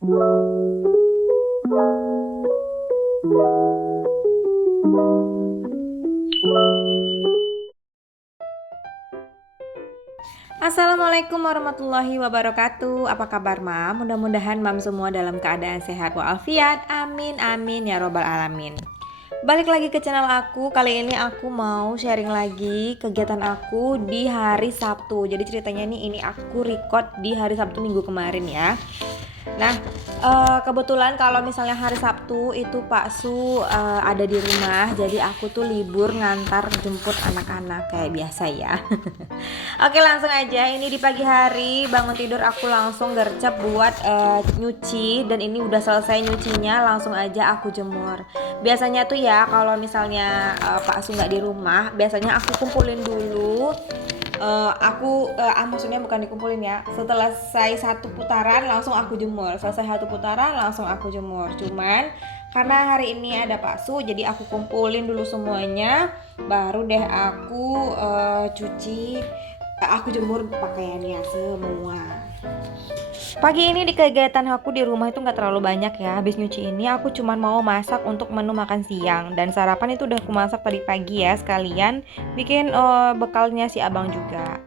Assalamualaikum warahmatullahi wabarakatuh. Apa kabar Mam? Mudah-mudahan Mam semua dalam keadaan sehat walafiat. Amin amin ya robbal alamin. Balik lagi ke channel aku. Kali ini aku mau sharing lagi kegiatan aku di hari Sabtu. Jadi ceritanya nih, ini aku record di hari Sabtu minggu kemarin ya. Nah, kebetulan kalau misalnya hari Sabtu itu Pak Su ada di rumah, jadi aku tuh libur ngantar jemput anak-anak kayak biasa ya. Oke, langsung aja. Ini di pagi hari bangun tidur aku langsung gercep buat nyuci, dan ini udah selesai nyucinya, langsung aja aku jemur. Biasanya tuh ya kalau misalnya Pak Su nggak di rumah, biasanya aku kumpulin dulu. Maksudnya bukan dikumpulin ya. Setelah selesai satu putaran langsung aku jemur. Selesai satu putaran langsung aku jemur. Cuman karena hari ini ada Pak Su, jadi aku kumpulin dulu semuanya, baru deh aku cuci, aku jemur pakaiannya semua. Pagi ini di kegiatan aku di rumah itu nggak terlalu banyak ya. Habis nyuci ini aku cuman mau masak untuk menu makan siang, dan sarapan itu udah aku masak tadi pagi ya, sekalian bikin bekalnya si abang juga.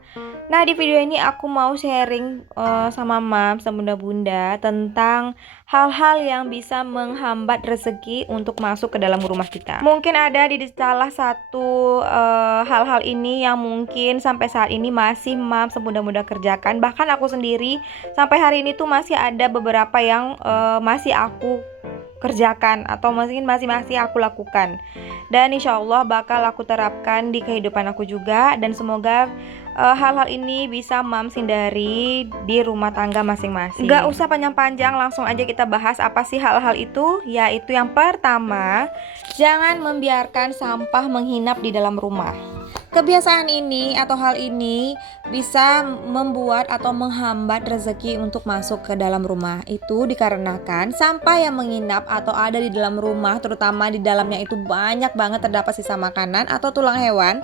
Nah, di video ini aku mau sharing sama mam, sama bunda-bunda tentang hal-hal yang bisa menghambat rezeki untuk masuk ke dalam rumah kita. Mungkin ada di salah satu hal-hal ini yang mungkin sampai saat ini masih mam sebunda-bunda kerjakan. Bahkan aku sendiri sampai hari ini tuh masih ada beberapa yang masih aku kerjakan atau mungkin masih aku lakukan, dan insya Allah bakal aku terapkan di kehidupan aku juga, dan semoga hal-hal ini bisa Mams hindari di rumah tangga masing-masing. Gak usah panjang-panjang, langsung aja kita bahas apa sih hal-hal itu. Yaitu yang pertama, jangan membiarkan sampah menghinap di dalam rumah. Kebiasaan ini atau hal ini bisa membuat atau menghambat rezeki untuk masuk ke dalam rumah. Itu dikarenakan sampah yang menginap atau ada di dalam rumah, terutama di dalamnya itu banyak banget terdapat sisa makanan atau tulang hewan,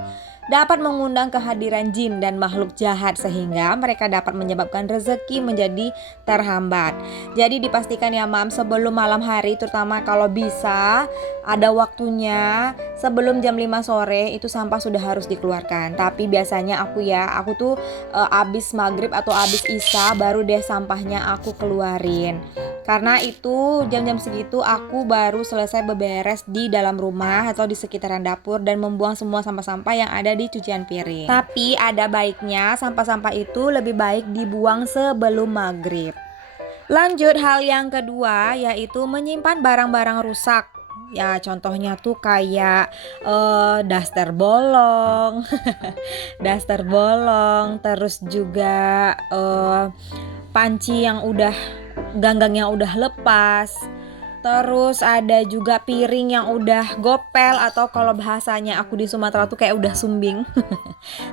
dapat mengundang kehadiran jin dan makhluk jahat, sehingga mereka dapat menyebabkan rezeki menjadi terhambat. Jadi dipastikan ya Mam, sebelum malam hari, terutama kalau bisa ada waktunya sebelum jam 5 sore itu sampah sudah harus dikeluarkan. Tapi biasanya aku tuh abis maghrib atau abis isya baru deh sampahnya aku keluarin. Karena itu jam-jam segitu aku baru selesai beberes di dalam rumah atau di sekitaran dapur dan membuang semua sampah-sampah yang ada di cucian piring. Tapi ada baiknya sampah-sampah itu lebih baik dibuang sebelum maghrib. Lanjut, hal yang kedua yaitu menyimpan barang-barang rusak. Ya contohnya tuh kayak daster bolong, daster bolong, terus juga panci yang udah ganggang yang udah lepas. Terus ada juga piring yang udah gopel atau kalau bahasanya aku di Sumatera tuh kayak udah sumbing.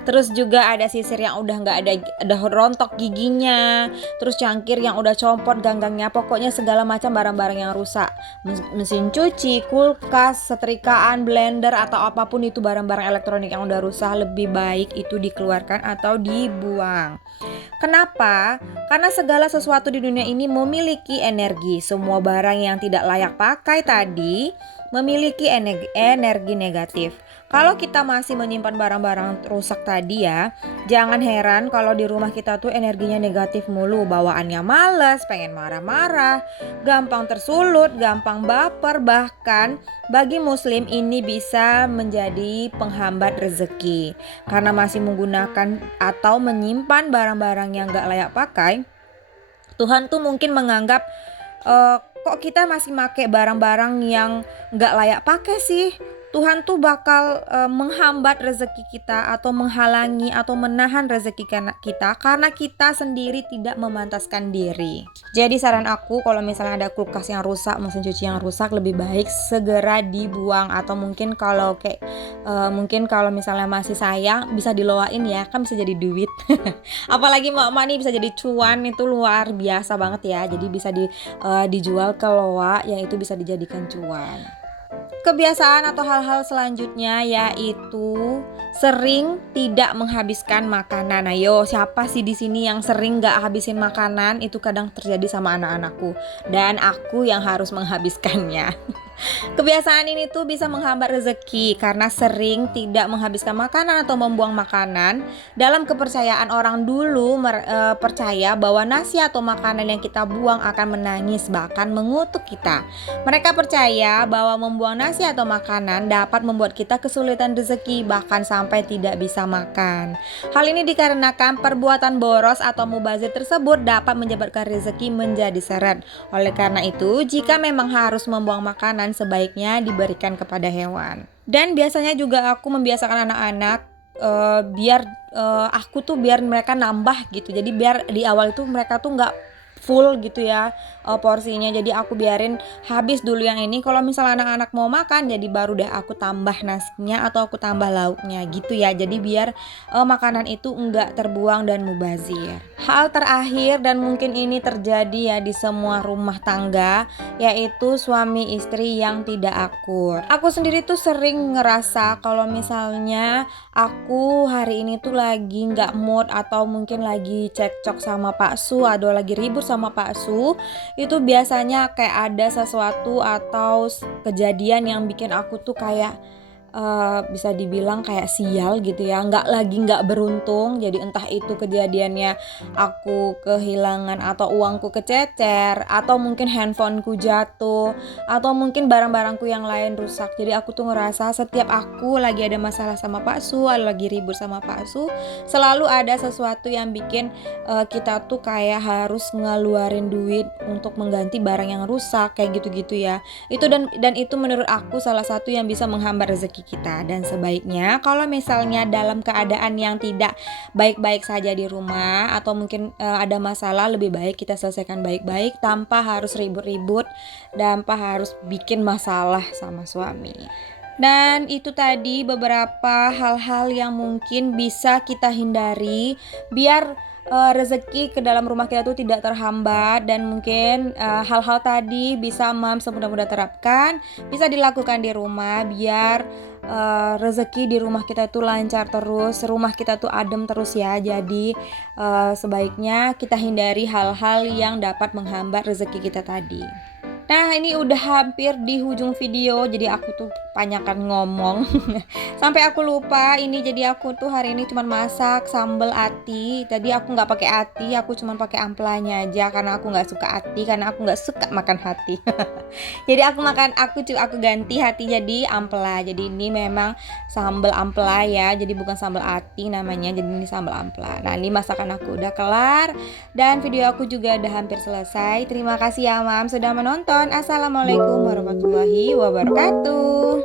Terus juga ada sisir yang udah nggak ada rontok giginya. Terus cangkir yang udah compot ganggangnya. Pokoknya segala macam barang-barang yang rusak. Mesin cuci, kulkas, setrikaan, blender atau apapun itu barang-barang elektronik yang udah rusak, lebih baik itu dikeluarkan atau dibuang. Kenapa? Karena segala sesuatu di dunia ini memiliki energi. Semua barang yang tidak layak pakai tadi memiliki energi negatif. Kalau kita masih menyimpan barang-barang rusak tadi ya, jangan heran kalau di rumah kita tuh energinya negatif mulu. Bawaannya males, pengen marah-marah, gampang tersulut, gampang baper. Bahkan bagi muslim ini bisa menjadi penghambat rezeki. Karena masih menggunakan atau menyimpan barang-barang yang gak layak pakai, Tuhan tuh mungkin menganggap kok kita masih pakai barang-barang yang gak layak pakai sih. Tuhan tuh bakal menghambat rezeki kita atau menghalangi atau menahan rezeki kita karena kita sendiri tidak memantaskan diri. Jadi saran aku, kalau misalnya ada kulkas yang rusak, mesin cuci yang rusak, lebih baik segera dibuang. Atau mungkin kalau misalnya masih sayang, bisa diloain ya, kan bisa jadi duit. Apalagi mak-mak nih bisa jadi cuan, itu luar biasa banget ya. Jadi bisa dijual ke loa, yang itu bisa dijadikan cuan. Kebiasaan atau hal-hal selanjutnya yaitu sering tidak menghabiskan makanan. Ayo, siapa sih di sini yang sering gak habisin makanan? Itu kadang terjadi sama anak-anakku dan aku yang harus menghabiskannya. Kebiasaan ini tuh bisa menghambat rezeki karena sering tidak menghabiskan makanan atau membuang makanan. Dalam kepercayaan orang dulu percaya bahwa nasi atau makanan yang kita buang akan menangis bahkan mengutuk kita. Mereka percaya bahwa membuang nasi atau makanan dapat membuat kita kesulitan rezeki bahkan sampai tidak bisa makan. Hal ini dikarenakan perbuatan boros atau mubazir tersebut dapat menyebabkan rezeki menjadi seret. Oleh karena itu, jika memang harus membuang makanan, sebaiknya diberikan kepada hewan. Dan biasanya juga aku membiasakan anak-anak biar mereka nambah gitu. Jadi biar di awal itu mereka tuh nggak full gitu ya porsinya. Jadi aku biarin habis dulu yang ini. Kalau misalnya anak-anak mau makan, jadi baru deh aku tambah nasinya atau aku tambah lauknya gitu ya. Jadi biar makanan itu enggak terbuang dan mubazir. Hal terakhir dan mungkin ini terjadi ya di semua rumah tangga, yaitu suami istri yang tidak akur. Aku sendiri tuh sering ngerasa kalau misalnya aku hari ini tuh lagi nggak mood atau mungkin lagi cekcok sama Pak Su atau lagi ribut sama Pak Su, itu biasanya kayak ada sesuatu atau kejadian yang bikin aku tuh kayak bisa dibilang kayak sial gitu ya, nggak beruntung. Jadi entah itu kejadiannya aku kehilangan atau uangku kececer, atau mungkin handphoneku jatuh, atau mungkin barang-barangku yang lain rusak. Jadi aku tuh ngerasa setiap aku lagi ada masalah sama Pak Su, lagi ribut sama Pak Su, selalu ada sesuatu yang bikin kita tuh kayak harus ngeluarin duit untuk mengganti barang yang rusak kayak gitu-gitu ya. Itu dan itu menurut aku salah satu yang bisa menghambat rezeki kita. Dan sebaiknya kalau misalnya dalam keadaan yang tidak baik-baik saja di rumah atau mungkin ada masalah, lebih baik kita selesaikan baik-baik tanpa harus ribut-ribut, tanpa harus bikin masalah sama suami. Dan itu tadi beberapa hal-hal yang mungkin bisa kita hindari biar rezeki ke dalam rumah kita tuh tidak terhambat. Dan mungkin hal-hal tadi bisa Mams semudah-mudah terapkan, bisa dilakukan di rumah biar rezeki di rumah kita tuh lancar terus, rumah kita tuh adem terus ya. Jadi sebaiknya kita hindari hal-hal yang dapat menghambat rezeki kita tadi. Nah, ini udah hampir di ujung video, jadi aku tuh banyakan ngomong sampai aku lupa ini. Jadi aku tuh hari ini cuma masak sambal ati. Tadi aku nggak pakai ati, aku cuma pakai amplanya aja karena aku nggak suka ati, karena aku nggak suka makan hati. Jadi aku ganti hati jadi ampela. Jadi ini memang sambal ampela ya, jadi bukan sambal ati namanya, jadi ini sambal ampela. Nah, ini masakan aku udah kelar dan video aku juga udah hampir selesai. Terima kasih ya Mam sudah menonton. Assalamualaikum warahmatullahi wabarakatuh.